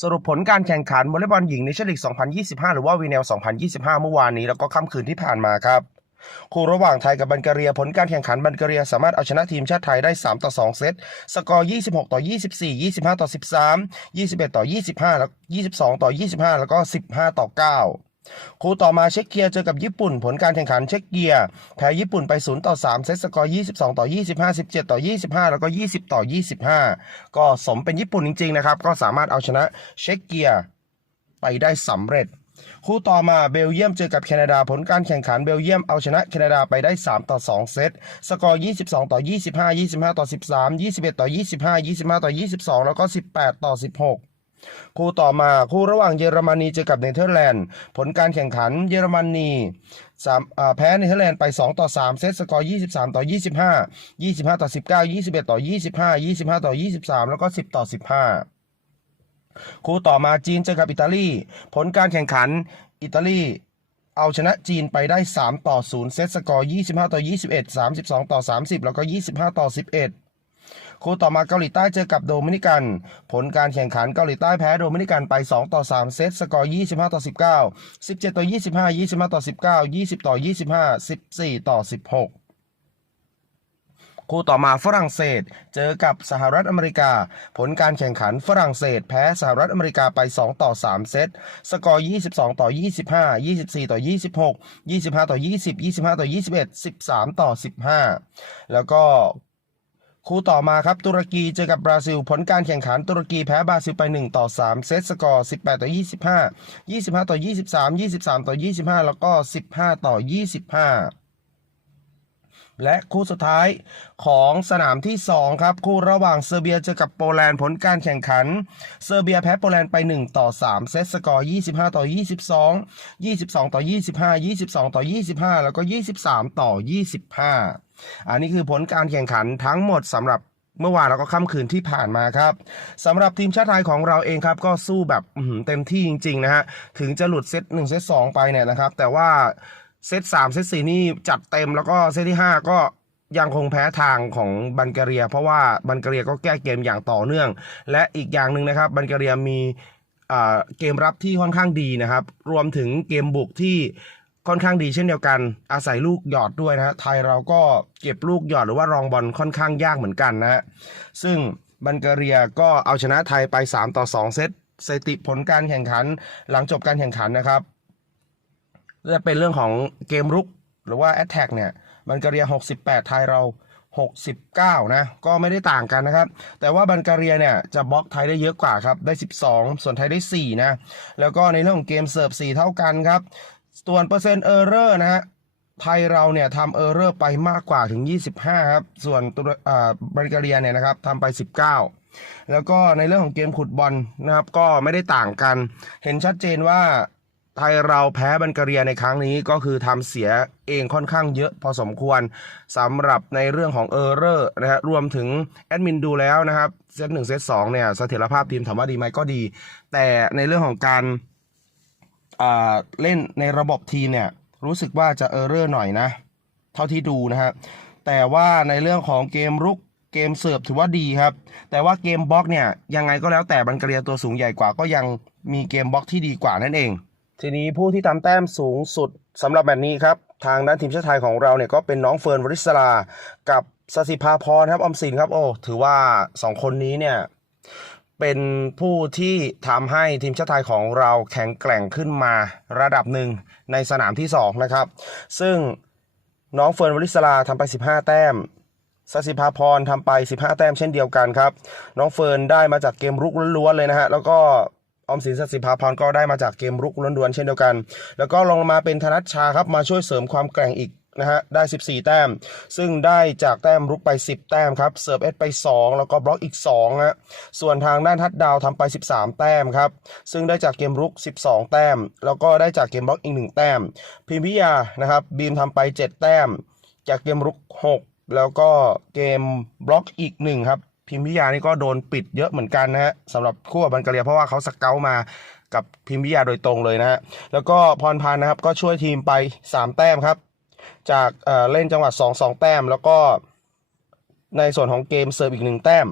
สรุปผลการแข่งขันวอลเลย์บอลหญิงในเชนลีก2025 หรือว่าวีเนล 2025 เมื่อวานนี้แล้วก็ค่ำคืนที่ผ่านมาครับ คู่ระหว่างไทยกับบัลแกเรียผลการแข่งขันบัลแกเรียสามารถเอาชนะทีมชาติไทยได้ 3 ต่อ 2 เซต สกอร์ 26 ต่อ 24 25 ต่อ 13 21 ต่อ 25 แล้ว 22 ต่อ 25 แล้วก็ 15 ต่อ 9 คู่ต่อมาเช็กเกียร์เจอกับญี่ปุ่น ผลการแข่งขันเช็กเกียร์แพ้ญี่ปุ่นไป 0 ต่อ 3 เซตสกอร์ 22 ต่อ 25 17 ต่อ 25 แล้วก็ 20 ต่อ 25 ก็สมเป็นญี่ปุ่นจริง ๆ นะครับ ก็สามารถเอาชนะเช็กเกียร์ไปได้สำเร็จ คู่ต่อมาเบลเยียมเจอกับแคนาดาผลการแข่งขันเบลเยียมเอาชนะแคนาดาไปได้ 3 ต่อ 2 เซตสกอร์ 22 ต่อ 25 25 ต่อ 13 21 ต่อ 25 25 ต่อ 22 แล้วก็ 18 ต่อ 16 คู่ต่อมาคู่ระหว่างเยอรมนีเจอกับเนเธอร์แลนด์ ผลการแข่งขันเยอรมนีสามแพ้เนเธอร์แลนด์ไป 2 ต่อ 3 เซตสกอร์ 23 ต่อ 25 25 ต่อ 19 21 ต่อ 25 25 ต่อ 23 แล้วก็ 10 ต่อ 15 คู่ต่อมาจีนเจอกับอิตาลี ผลการแข่งขันอิตาลีเอาชนะจีนไปได้ 3 ต่อ 0 เซตสกอร์ 25 ต่อ 21 32 ต่อ 30 แล้วก็ 25 ต่อ 11 คู่ต่อมาเกาหลีใต้เจอกับโดมินิกัน ผลการแข่งขันเกาหลีใต้แพ้โดมินิกันไป 2 ต่อ 3 เซต สกอร์ 25 ต่อ 19 17 ต่อ 25 25 ต่อ 19 20 ต่อ 25 14 ต่อ 16คู่ต่อมาฝรั่งเศส เจอกับสหรัฐอเมริกา ผลการแข่งขันฝรั่งเศส แพ้สหรัฐอเมริกาไป 2 ต่อ 3 เซต สกอร์ 22 ต่อ 25 24 ต่อ 26 25 ต่อ 20 25 ต่อ 21 13 ต่อ 15 แล้วก็ คู่ต่อมาครับตุรกีเจอกับบราซิล ผลการแข่งขันตุรกีแพ้บราซิลไป 1 ต่อ 3 เซตสกอร์ 18 ต่อ 25 25 ต่อ 23 23 ต่อ 25 แล้วก็ 15 ต่อ 25 และคู่สุดท้ายของสนามที่ 2 ครับ คู่ระหว่างเซอร์เบียเจอกับโปแลนด์ผลการแข่งขัน เซอร์เบียแพ้โปแลนด์ไป 1 ต่อ 3 เซตสกอร์ 25 ต่อ 22 22 ต่อ 25 22 ต่อ 25 แล้วก็ 23 ต่อ 25 อันนี้คือผลการแข่งขันทั้งหมดสำหรับเมื่อวานแล้วก็ค่ำคืนที่ผ่านมาครับสำหรับทีมชาติไทยของเราเองครับ ก็สู้แบบเต็มที่จริง ๆ นะฮะถึงจะหลุดเซต1เซต2ไปเนี่ยนะครับ แต่ว่า เซตสามเซตสี่นี่จัดเต็มแล้วก็เซตที่ห้าก็ยังคงแพ้ทางของบัลแกเรีย เพราะว่าบัลแกเรียก็แก้เกมอย่างต่อเนื่อง และอีกอย่างหนึ่งนะครับบัลแกเรียมีเกมรับที่ค่อนข้างดีนะครับ รวมถึงเกมบุกที่ค่อนข้างดีเช่นเดียวกัน อาศัยลูกหยอดด้วยนะฮะไทยเราก็เก็บลูกหยอดหรือว่ารองบอลค่อนข้างยากเหมือนกันนะฮะซึ่งบัลแกเรียก็เอาชนะไทยไป 3 ต่อ 2 เซตสถิติผลการแข่งขันหลังจบการแข่งขันนะครับ จะเป็นเรื่องของเกมรุกหรือว่าแอตแทกเนี่ยบัลกเรีย 68 ไทยเรา 69 นะ ก็ไม่ได้ต่างกันนะครับ แต่ว่าบัลกเรียเนี่ยจะบล็อกไทยได้เยอะกว่าครับ ได้ 12 ส่วนไทยได้ 4 นะ แล้วก็ในเรื่องของเกมเสิร์ฟ 4 เท่ากันครับ ส่วนเปอร์เซ็นต์เออร์เรอร์นะฮะไทยเราเนี่ยทำเออร์เรอร์ไปมากกว่าถึง 25 ครับ ส่วนตัวบัลกเรียเนี่ยนะครับทำไป 19แล้วก็ในเรื่องของเกมขุดบอลนะครับ ก็ไม่ได้ต่างกัน เห็นชัดเจนว่า ไทยเราแพ้บัลแกเรียในครั้งนี้ก็คือทำเสียเองค่อนข้างเยอะพอสมควรสำหรับในเรื่องของเออร์เรอร์นะฮะรวมถึงแอดมินดูแล้วนะครับเซตหนึ่งเซตสองเนี่ยเสถียรภาพทีมถามว่าดีไหมก็ดี แต่ในเรื่องของการอ่าเล่นในระบบทีมเนี่ยรู้สึกว่าจะเออร์เรอร์หน่อยนะ เท่าที่ดูนะฮะแต่ว่าในเรื่องของเกมรุกเกมเสิร์ฟถือว่าดีครับ แต่ว่าเกมบล็อกเนี่ยยังไงก็แล้วแต่บัลแกเรียตัวสูงใหญ่กว่าก็ยังมีเกมบล็อกที่ดีกว่านั่นเอง ทีนี้ผู้ที่ทำแต้มสูงสุดสำหรับแมตช์นี้ครับทางด้านทีมชาติไทยของเราเนี่ยก็เป็นน้องเฟิร์นวริศรากับสสิภาพรครับอมสินครับโอ้ถือว่าสองคนนี้เนี่ยเป็นผู้ที่ทำให้ทีมชาติไทยของเราแข็งแกร่งขึ้นมาระดับหนึ่งในสนามที่ 2 นะครับ ซึ่งน้องเฟิร์นวริศราทำไป 15 แต้มสสิภาพรทำไป 15 แต้มเช่นเดียวกันครับ น้องเฟิร์นได้มาจากเกมรุกล้วนๆเลยนะฮะแล้วก็ ออมสินสสิภาพรก็ได้มาจากเกมรุกล้วนๆเช่นเดียวกัน แล้วก็ลงมาเป็นธนัชชาครับมาช่วยเสริมความแกร่งอีกนะฮะได้ 14 แต้ม ซึ่งได้จากแต้มรุกไป 10 แต้มครับ เสิร์ฟเอสไป 2 แล้วก็บล็อกอีก2ฮะส่วนทางด้านทัดดาวทำไป 13 แต้มครับ ซึ่งได้จากเกมรุก 12 แต้ม แล้วก็ได้จากเกมบล็อกอีก 1 แต้ม พิมพิยานะครับบีมทำไป 7 แต้ม จากเกมรุก 6 แล้วก็เกมบล็อกอีก 1 ครับ พิมพิยานี่ก็โดนปิดเยอะเหมือนกันนะฮะสำหรับคู่กับบันกเรียเพราะว่าเขาสเกลมากับพิมพิยาโดยตรงเลยนะฮะแล้วก็พรพันธ์นะครับก็ช่วยทีมไป 3 แต้มครับ จากเเล่นจังหวะ2 2 แต้ม แล้วก็ในส่วนของเกมเสิร์ฟอีก 1 แต้ม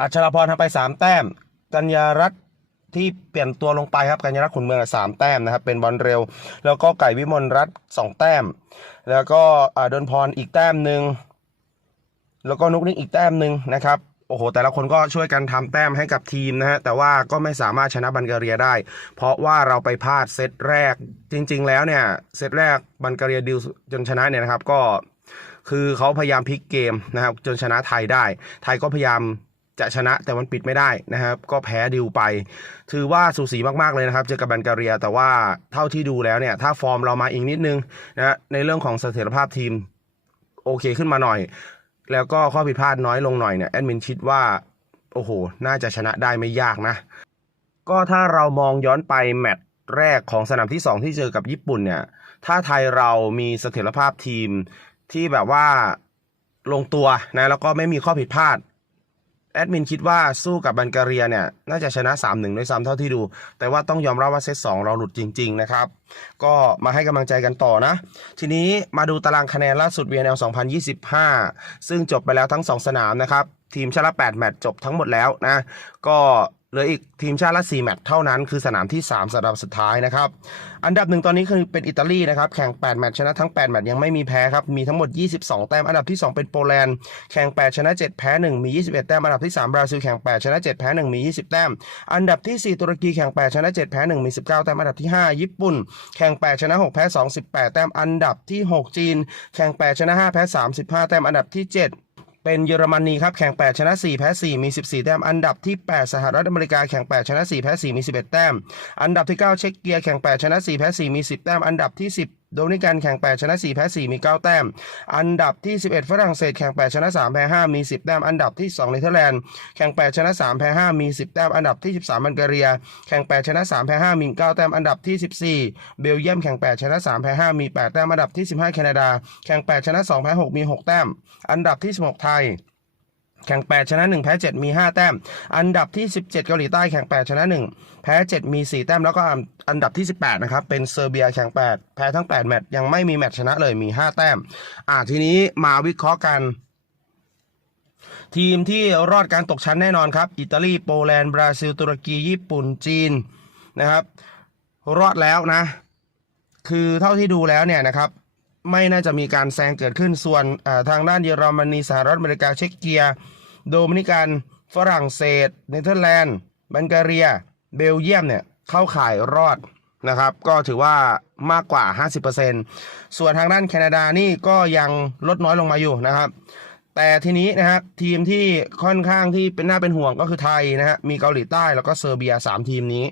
อัชราพรทำไป 3 แต้ม กัญญารัตที่เปลี่ยนตัวลงไปครับกัญญารักษ์ขุนเมืองสามแต้มนะครับเป็นบอลเร็ว แล้วก็ไก่วิมลรัตสองแต้ม แล้วก็ดนพรอีกแต้มหนึ่ง แล้วก็นุกนิกอีกแต้มหนึ่งนะครับโอ้โห แต่ละคนก็ช่วยกันทำแต้มให้กับทีมนะฮะ แต่ว่าก็ไม่สามารถชนะบัลแกเรียได้ เพราะว่าเราไปพลาดเซตแรก จริง ๆ แล้วเนี่ย เซตแรกบัลแกเรียดิวจนชนะเนี่ยนะครับ ก็คือเขาพยายามพลิกเกมนะครับ จนชนะไทยได้ ไทยก็พยายามจะชนะแต่มันปิดไม่ได้นะครับ ก็แพ้ดิวไป ถือว่าสูสีมากๆเลยนะครับ เจอกับบัลแกเรีย แต่ว่าเท่าที่ดูแล้วเนี่ย ถ้าฟอร์มเรามาอีกนิดนึงนะในเรื่องของเสถียรภาพทีมโอเคขึ้นมาหน่อย แล้วก็ข้อผิดพลาดน้อยลงหน่อยเนี่ยแอดมินคิดว่า โอ้โห น่าจะชนะได้ไม่ยากนะ ก็ถ้าเรามองย้อนไปแมตช์แรกของสนามที่ 2 ที่เจอกับญี่ปุ่นเนี่ย ถ้าไทยเรามีเสถียรภาพทีมที่แบบว่าลงตัวนะแล้วก็ไม่มีข้อผิดพลาด แอดมินคิดว่าสู้กับบันการียเนี่ย น่าจะชนะ 3-1ด้วยซ้ำเท่าที่ดู แต่ว่าต้องยอมรับว่าเซต2เราหลุดจริง ๆ นะครับ ก็มาให้กำลังใจกันต่อนะ ทีนี้มาดูตารางคะแนนล่าสุด VNL 2025 ซึ่งจบไปแล้วทั้ง 2 สนามนะครับ ทีมชาละ8แมตช์จบทั้งหมดแล้วนะ ก็เหลืออีกทีมชาติละ4แมตช์เท่านั้นคือสนามที่ 3สนามสุดท้ายนะครับ อันดับหนึ่งตอนนี้คือเป็นอิตาลีนะครับ แข่ง 8 แมตช์ชนะทั้ง 8 แมตช์ยังไม่มีแพ้ครับ มีทั้งหมด 22 แต้ม อันดับที่ 2 เป็นโปแลนด์แข่ง 8 ชนะ 7 แพ้ 1 มี 21 แต้ม อันดับที่ 3 บราซิลแข่ง 8 ชนะ 7 แพ้ 1 มี 20 แต้ม อันดับที่ 4 ตุรกีแข่ง 8 ชนะ 7 แพ้ 1 มี 19 แต้ม อันดับที่ 5 ญี่ปุ่น แข่ง 8 ชนะ 6 แพ้ 2 18 แต้ม อันดับที่ 6 จีน แข่ง 8 ชนะ 5 แพ้ 35 แต้ม อันดับที่ 7 เป็นเยอรมนีครับแข่ง 8 ชนะ 4 แพ้ 4 มี 14 แต้ม อันดับที่ 8 สหรัฐอเมริกาแข่ง 8 ชนะ 4 แพ้ 4 มี 11 แต้ม อันดับที่ 9 เช็กเกียแข่ง 8 ชนะ 4 แพ้ 4 มี 10 แต้ม อันดับที่ 10 โดมินิกันแข่ง 8 ชนะ 4 แพ้ 4 มี 9 แต้ม อันดับที่ 11 ฝรั่งเศสแข่ง 8 ชนะ 3 แพ้ 5 มี 10 แต้ม อันดับที่ 2 เนเธอร์แลนด์แข่ง 8 ชนะ 3 แพ้ 5 มี 10 แต้ม อันดับที่ 13 บัลแกเรีย แข่ง 8 ชนะ 3 แพ้ 5 มี 9 แต้ม อันดับที่ 14 เบลเยียม แข่ง 8 ชนะ 3 แพ้ 5 มี 8 แต้ม อันดับที่ 15 แคนาดา แข่ง 8 ชนะ 2 แพ้ 6 มี 6 แต้ม อันดับที่ 16 ไทย แข่ง 8 ชนะ 1 แพ้ 7 มี 5 แต้ม อันดับที่ 17 เกาหลีใต้แข่ง 8 ชนะ 1 แพ้ 7 มี 4 แต้ม แล้วก็อันดับที่ 18 นะครับ เป็นเซอร์เบียแข่ง 8 แพ้ทั้ง 8 แมตช์ยังไม่มีแมตช์ชนะเลยมี 5 แต้ม อ่าทีนี้มาวิเคราะห์กัน ทีมที่รอดการตกชั้นแน่นอนครับ อิตาลี โปแลนด์ บราซิล ตุรกี ญี่ปุ่น จีน นะครับ รอดแล้วนะ คือเท่าที่ดูแล้วเนี่ยนะครับไม่น่าจะมีการแซงเกิดขึ้นส่วนทางด้านเยอรมนีสหรัฐอเมริกาเช็กเกีย โดมินิกัน ฝรั่งเศส เนเธอร์แลนด์ บัลแกเรีย เบลเยียมเนี่ยเข้าข่ายรอดนะครับ ก็ถือว่ามากกว่า 50%ส่วนทางด้านแคนาดานี่ก็ยังลดน้อยลงมาอยู่นะครับ แต่ทีนี้นะครับทีมที่ค่อนข้างที่เป็นน่าเป็นห่วงก็คือไทยนะฮะ มีเกาหลีใต้แล้วก็เซอร์เบีย 3 ทีมนี้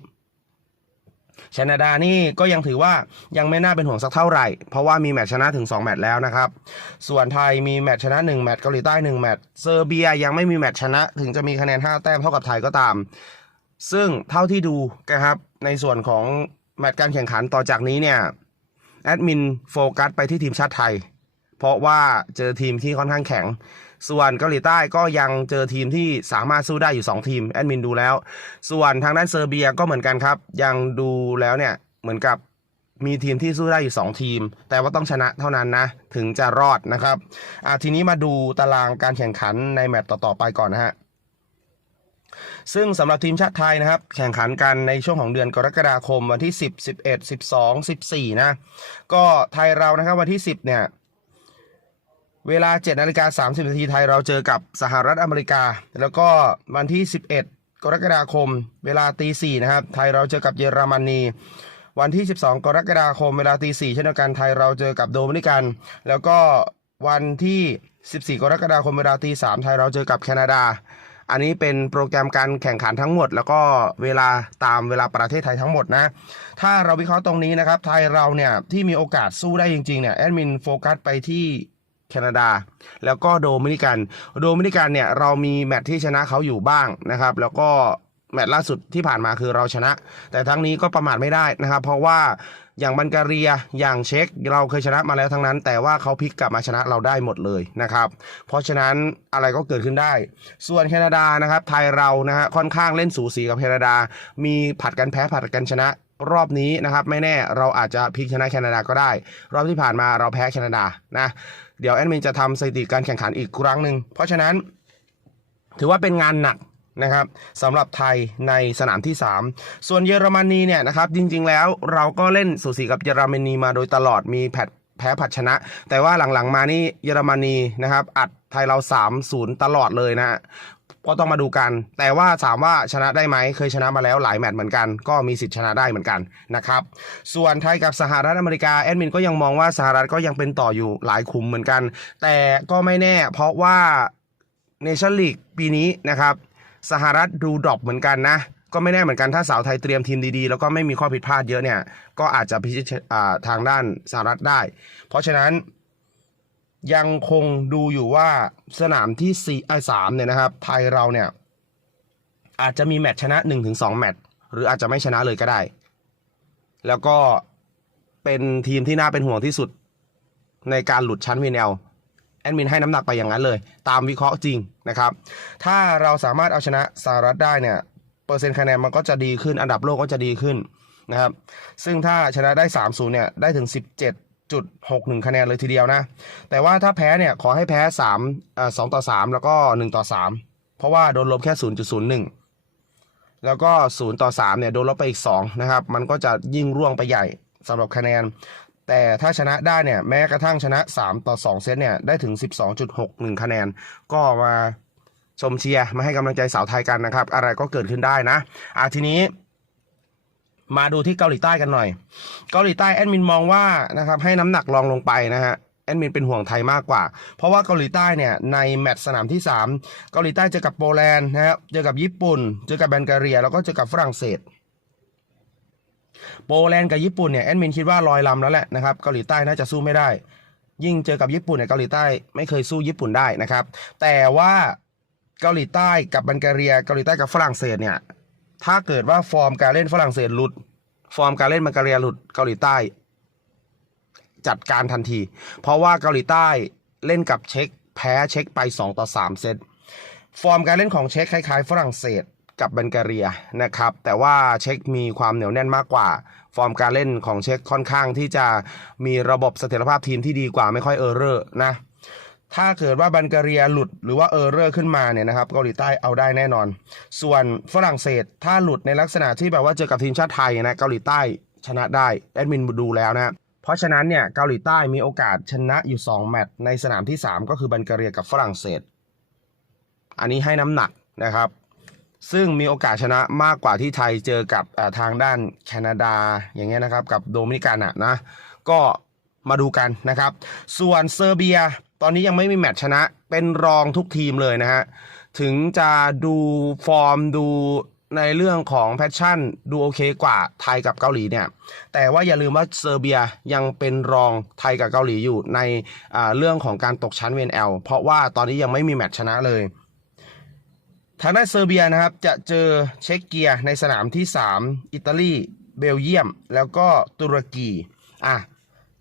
แคนาดานี่ก็ยังถือว่ายังไม่น่าเป็นห่วงสักเท่าไหร่ เพราะว่ามีแมตช์ชนะถึง 2 แมตช์แล้วนะครับ ส่วนไทยมีแมตช์ชนะ 1 แมตช์เกาหลีใต้ 1 แมตช์เซอร์เบียยังไม่มีแมตช์ชนะ ถึงจะมีคะแนน 5 แต้มเท่ากับไทยก็ตาม ซึ่งเท่าที่ดูนะครับในส่วนของแมตช์การแข่งขันต่อจากนี้เนี่ยแอดมินโฟกัสไปที่ทีมชาติไทย เพราะว่าเจอทีมที่ค่อนข้างแข็ง ส่วนเกาหลีใต้ก็ยังเจอทีมที่สามารถสู้ได้อยู่ 2 ทีมแอดมินดูแล้ว ส่วนทางด้านเซอร์เบียก็เหมือนกันครับ ยังดูแล้วเนี่ยเหมือนกับมีทีมที่สู้ได้อยู่ 2 ทีม แต่ว่าต้องชนะเท่านั้นนะ ถึงจะรอดนะครับอะทีนี้มาดูตารางการแข่งขันในแมตต์ต่อ ๆ ไปก่อนนะฮะซึ่งสำหรับทีมชาติไทยนะครับ แข่งขันกันในช่วงของเดือนกรกฎาคมวันที่ 10 11 12 14 นะ ก็ไทยเรานะครับวันที่ 10 เนี่ย เวลา7นาฬิกา30นาทีไทยเราเจอกับสหรัฐอเมริกา แล้วก็วันที่ 11 กรกฎาคม เวลาตี4นะครับ ไทยเราเจอกับเยอรมนี วันที่ 12 กรกฎาคม เวลาตี4เช่นเดียวกัน ไทยเราเจอกับโดมินิกัน แล้วก็วันที่ 14 กรกฎาคม เวลาตี3ไทยเราเจอกับแคนาดา อันนี้เป็นโปรแกรมการแข่งขันทั้งหมด แล้วก็เวลาตามเวลาประเทศไทยทั้งหมดนะ ถ้าเราวิเคราะห์ตรงนี้นะครับ ไทยเราเนี่ยที่มีโอกาสสู้ได้จริงๆเนี่ย แอดมินโฟกัสไปที่ แคนาดา แล้วก็โดมินิกัน โดมินิกันเนี่ยเรามีแมตช์ที่ชนะเขาอยู่บ้างนะครับ แล้วก็แมตช์ล่าสุดที่ผ่านมาคือเราชนะ แต่ทั้งนี้ก็ประมาทไม่ได้นะครับ เพราะว่าอย่างบัลแกเรียอย่างเช็กเราเคยชนะมาแล้วทั้งนั้น แต่ว่าเขาพลิกกลับมาชนะเราได้หมดเลยนะครับ เพราะฉะนั้นอะไรก็เกิดขึ้นได้ ส่วนแคนาดานะครับไทยเรานะฮะค่อนข้างเล่นสูสีกับแคนาดา มีผัดกันแพ้ผัดกันชนะ รอบนี้นะครับไม่แน่เราอาจจะพลิกชนะแคนาดาก็ได้ รอบที่ผ่านมาเราแพ้แคนาดานะเดี๋ยวแอดมินจะทำสถิติการแข่งขันอีกครั้งหนึ่งเพราะฉะนั้น ถือว่าเป็นงานหนักนะครับสำหรับไทยในสนามที่ 3 ส่วนเยอรมนีเนี่ยนะครับจริงๆแล้วเราก็เล่นสูสีกับเยอรมนีมาโดยตลอดมีแพทแพ้ผัดชนะ แต่ว่าหลังๆมานี่เยอรมนีนะครับอัดไทยเรา 3-0 ตลอดเลยนะฮะ ก็ต้องมาดูกัน แต่ว่าถามว่าชนะได้ไหมเคยชนะมาแล้วหลายแมตช์เหมือนกัน ก็มีสิทธิ์ชนะได้เหมือนกันนะครับ ส่วนไทยกับสหรัฐอเมริกาแอดมินก็ยังมองว่าสหรัฐก็ยังเป็นต่ออยู่หลายคุมเหมือนกัน แต่ก็ไม่แน่ เพราะว่าเนชั่นลีกปีนี้นะครับสหรัฐดูดรอปเหมือนกันนะก็ไม่แน่เหมือนกันถ้าสาวไทยเตรียมทีมดีๆ แล้วก็ไม่มีข้อผิดพลาดเยอะเนี่ย ก็อาจจะพิชิตทางด้านสหรัฐได้ เพราะฉะนั้น ยังคงดูอยู่ว่าสนามที่สี่ไอ้สามเนี่ยนะครับ ไทยเราเนี่ย อาจจะมีแมตช์ชนะ 1-2 แมตช์หรืออาจจะไม่ชนะเลยก็ได้ แล้วก็เป็นทีมที่น่าเป็นห่วงที่สุดในการหลุดชั้นวีเนลแอดมินให้น้ำหนักไปอย่างนั้นเลย ตามวิเคราะห์จริงนะครับ ถ้าเราสามารถเอาชนะสหรัฐได้เนี่ยเปอร์เซ็นต์คะแนนมันก็จะดีขึ้น อันดับโลกก็จะดีขึ้นนะครับ ซึ่งถ้าชนะได้ 3-0 เนี่ย ได้ถึง 17.61 คะแนนเลยทีเดียวนะ แต่ว่าถ้าแพ้เนี่ยขอให้แพ้3อ่า2ต่อ 3 แล้วก็ 1 ต่อ 3 เพราะว่าโดนลบแค่ 0.01 แล้วก็ 0 ต่อ 3 เนี่ยโดนลบไปอีก 2 นะครับ มันก็จะยิ่งร่วงไปใหญ่สำหรับคะแนน แต่ถ้าชนะได้เนี่ยแม้กระทั่งชนะ 3 ต่อ 2 เซตเนี่ยได้ถึง 12.61 คะแนน ก็มาชมเชียร์มาให้กำลังใจสาวไทยกันนะครับ อะไรก็เกิดขึ้นได้นะอะทีนี้ มาดูที่เกาหลีใต้กันหน่อย เกาหลีใต้แอดมินมองว่านะครับให้น้ำหนักลองลงไปนะฮะแอดมินเป็นห่วงไทยมากกว่า เพราะว่าเกาหลีใต้เนี่ยในแมตช์สนามที่ 3 เกาหลีใต้เจอกับโปแลนด์นะครับเจอกับญี่ปุ่น เจอกับแบนการีย แล้วก็เจอกับฝรั่งเศส โปแลนด์กับญี่ปุ่นเนี่ยแอดมินคิดว่าลอยลำแล้วแหละนะครับเกาหลีใต้น่าจะสู้ไม่ได้ ยิ่งเจอกับญี่ปุ่นเนี่ยเกาหลีใต้ไม่เคยสู้ญี่ปุ่นได้นะครับ แต่ว่าเกาหลีใต้กับบันการีย เกาหลีใต้กับฝรั่งเศสเนี่ย ถ้าเกิดว่าฟอร์มการเล่นฝรั่งเศสหลุด ฟอร์มการเล่นบันการียหลุดเกาหลีใต้ จัดการทันที เพราะว่าเกาหลีใต้เล่นกับเช็คแพ้เช็คไป 2 ต่อ 3 เซตฟอร์มการเล่นของเช็คคล้ายๆ ฝรั่งเศสกับบันการียนะครับ แต่ว่าเช็คมีความเหนียวแน่นมากกว่า ฟอร์มการเล่นของเช็คค่อนข้างที่จะมีระบบเสถียรภาพทีมที่ดีกว่าไม่ค่อยเออร์เรอร์นะ ถ้าเกิดว่าบันการียหลุดหรือว่าเออร์เรอร์ขึ้นมาเนี่ยนะครับเกาหลีใต้เอาได้แน่นอน ส่วนฝรั่งเศสถ้าหลุดในลักษณะที่แบบว่าเจอกับทีมชาติไทยนะเกาหลีใต้ชนะได้แอดมินดูแล้วนะเพราะฉะนั้นเนี่ยเกาหลีใต้มีโอกาสชนะอยู่ 2 แมตช์ในสนามที่ 3 ก็คือบันการียกับฝรั่งเศส อันนี้ให้น้ำหนักนะครับ ซึ่งมีโอกาสชนะมากกว่าที่ไทยเจอกับทางด้านแคนาดาอย่างเงี้ยนะครับกับโดมินิกันอะนะก็มาดูกันนะครับ ส่วนเซอร์เบียตอนนี้ยังไม่มีแมตช์ชนะ เป็นรองทุกทีมเลยนะฮะ ถึงจะดูฟอร์มดูในเรื่องของแพชชั่น ดูโอเคกว่าไทยกับเกาหลีเนี่ย แต่ว่าอย่าลืมว่าเซอร์เบียยังเป็นรองไทยกับเกาหลีอยู่ในเรื่องของการตกชั้น VNL เพราะว่าตอนนี้ยังไม่มีแมตช์ชนะเลยทางด้านเซอร์เบียนะครับจะเจอเช็กเกียในสนามที่ 3 อิตาลีเบลเยียม แล้วก็ตุรกีอะ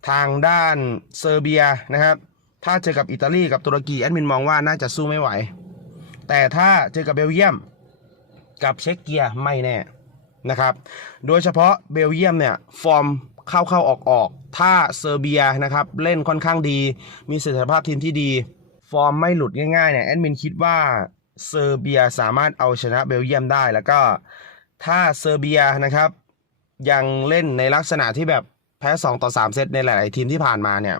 ทางด้านเซอร์เบียนะครับ ถ้าเจอกับอิตาลีกับตุรกีแอดมินมองว่าน่าจะสู้ไม่ไหว แต่ถ้าเจอกับเบลเยียมกับเช็กเกียไม่แน่นะครับ โดยเฉพาะเบลเยียมเนี่ยฟอร์มเข้าเข้าออกออกๆถ้าเซอร์เบียนะครับเล่นค่อนข้างดี มีเสถียรภาพทีมที่ดี ฟอร์มไม่หลุดง่ายๆเนี่ยแอดมินคิดว่าเซอร์เบียสามารถเอาชนะเบลเยียมได้แล้วก็ถ้าเซอร์เบียนะครับยังเล่นในลักษณะที่แบบแพ้ 2 ต่อ 3 เซตในหลาย ๆ ทีมที่ผ่านมาเนี่ย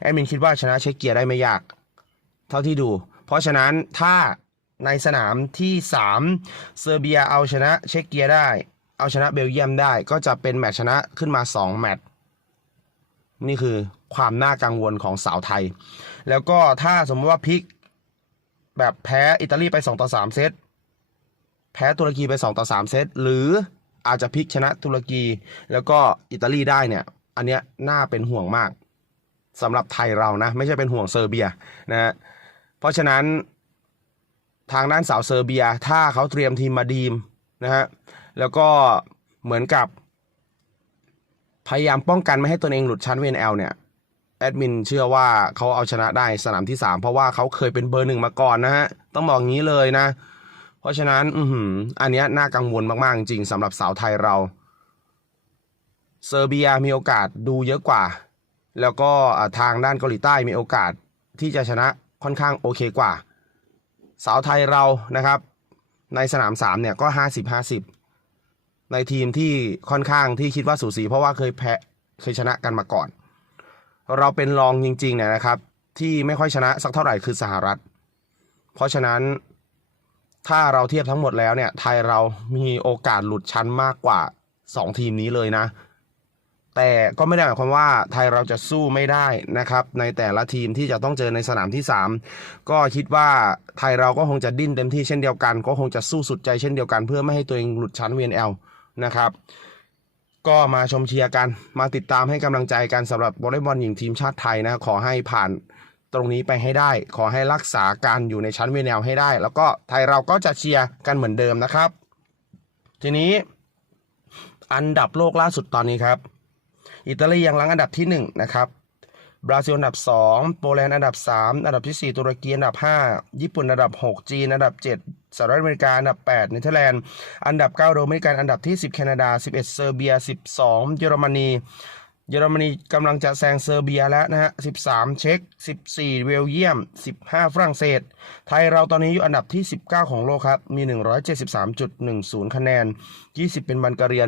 แอดมินคิดว่าชนะเช็กเกียได้ไม่ยาก เท่าที่ดู เพราะฉะนั้นถ้าในสนามที่ 3 เซอร์เบียเอาชนะเช็กเกียได้ เอาชนะเบลเยียมได้ ก็จะเป็นแมตช์ชนะขึ้นมา 2 แมตช์นี่คือความน่ากังวลของสาวไทย แล้วก็ถ้าสมมติว่าพลิกแบบแพ้อิตาลีไป 2 ต่อ 3 เซต แพ้ตุรกีไป 2 ต่อ 3 เซต หรืออาจจะพลิกชนะตุรกี แล้วก็อิตาลีได้เนี่ย อันเนี้ยน่าเป็นห่วงมาก สำหรับไทยเรานะไม่ใช่เป็นห่วงเซอร์เบียนะฮะเพราะฉะนั้นทางด้านสาวเซอร์เบียถ้าเขาเตรียมทีมมาดีมนะฮะแล้วก็เหมือนกับพยายามป้องกันไม่ให้ตนเองหลุดชั้น VNL เนี่ยแอดมินเชื่อว่าเขาเอาชนะได้สนามที่ 3 เพราะว่าเขาเคยเป็นเบอร์หนึ่งมาก่อนนะฮะต้องบอกงี้เลยนะ เพราะฉะนั้นอือหืออันนี้น่ากังวลมาก ๆ จริงๆสำหรับสาวไทยเรา เซอร์เบียมีโอกาสดูเยอะกว่า แล้วก็ทางด้านเกาหลีใต้มีโอกาสที่จะชนะค่อนข้างโอเคกว่า สาวไทยเรานะครับ ในสนามสามเนี่ยก็ห้าสิบห้าสิบในทีมที่ค่อนข้างที่คิดว่าสูสีเพราะว่าเคยแพ้เคยชนะกันมาก่อน เราเป็นรองจริงๆเนี่ยนะครับ ที่ไม่ค่อยชนะสักเท่าไหร่คือสหรัฐ เพราะฉะนั้นถ้าเราเทียบทั้งหมดแล้วเนี่ยไทยเรามีโอกาสหลุดชั้นมากกว่า 2 ทีมนี้เลยนะ แต่ก็ไม่ได้หมายความว่าไทยเราจะสู้ไม่ได้นะครับ ในแต่ละทีมที่จะต้องเจอในสนามที่ 3 ก็คิดว่าไทยเราก็คงจะดิ้นเต็มที่เช่นเดียวกัน ก็คงจะสู้สุดใจเช่นเดียวกัน เพื่อไม่ให้ตัวเองหลุดชั้น VNL นะครับก็มาชมเชียร์กันมาติดตามให้กำลังใจกันสำหรับวอลเลย์บอลหญิงทีมชาติไทยนะขอให้ผ่านตรงนี้ไปให้ได้ ขอให้รักษาการอยู่ในชั้นเวแนลให้ได้ แล้วก็ไทยเราก็จะเชียร์กันเหมือนเดิมนะครับ ทีนี้อันดับโลกล่าสุดตอนนี้ครับ อิตาลียังรั้งอันดับที่1นะครับบราซิลอันดับ 2 โปแลนด์อันดับ 3 อันดับทีสี่ 4 ตุรกีอันดับ 5 ญี่ปุ่นอันดับ 6 จีนอันดับ 7สหรัฐอเมริกาอันดับ 8 เนเธอร์แลนด์ อันดับ 9 โดมินิกัน อันดับที่ 10 แคนาดา 11 เซอร์เบีย 12 เยอรมนี เยอรมนีกำลังจะแซงเซอร์เบียแล้วนะฮะ 13 เช็ก14เบลเยียม 15 ฝรั่งเศส ไทยเราตอนนี้อยู่อันดับที่ 19 ของโลกครับ มี 173.10 คะแนน 20 เป็นบัลแกเรีย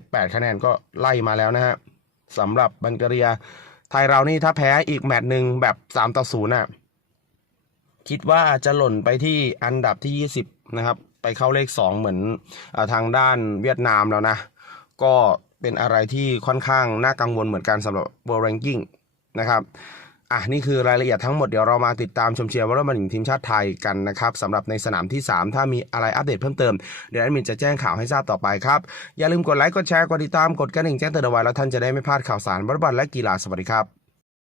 78 คะแนนก็ไล่มาแล้วนะฮะสำหรับบัลแกเรีย ไทยเรานี่ถ้าแพ้อีกแมตช์หนึ่งแบบ 3 ต่อ0น่ะคิดว่าจะหล่นไปที่อันดับที่ 20 นะครับ ไปเข้าเลข 2 เหมือนอทางด้านเวียดนามแล้วนะ ก็เป็นอะไรที่ค่อนข้างน่ากังวลเหมือนกันสำหรับ World Ranking นะครับ อะนี่คือรายละเอียดทั้งหมดเดี๋ยวเรามาติดตามชมเชียร์วอลเลย์บอลหญิงทีมชาติไทยกันนะครับสำหรับในสนามที่ 3 ถ้ามีอะไรอัปเดตเพิ่มเติม เดี๋ยวแอดมินจะแจ้งข่าวให้ทราบต่อไปครับ อย่าลืมกดไลค์กดแชร์กดติดตามกดกระดิ่งแจ้งเตือนเอาไว้แล้วท่านจะได้ไม่พลาดข่าวสารวอลเลย์บอลและกีฬาสวัสดีครับ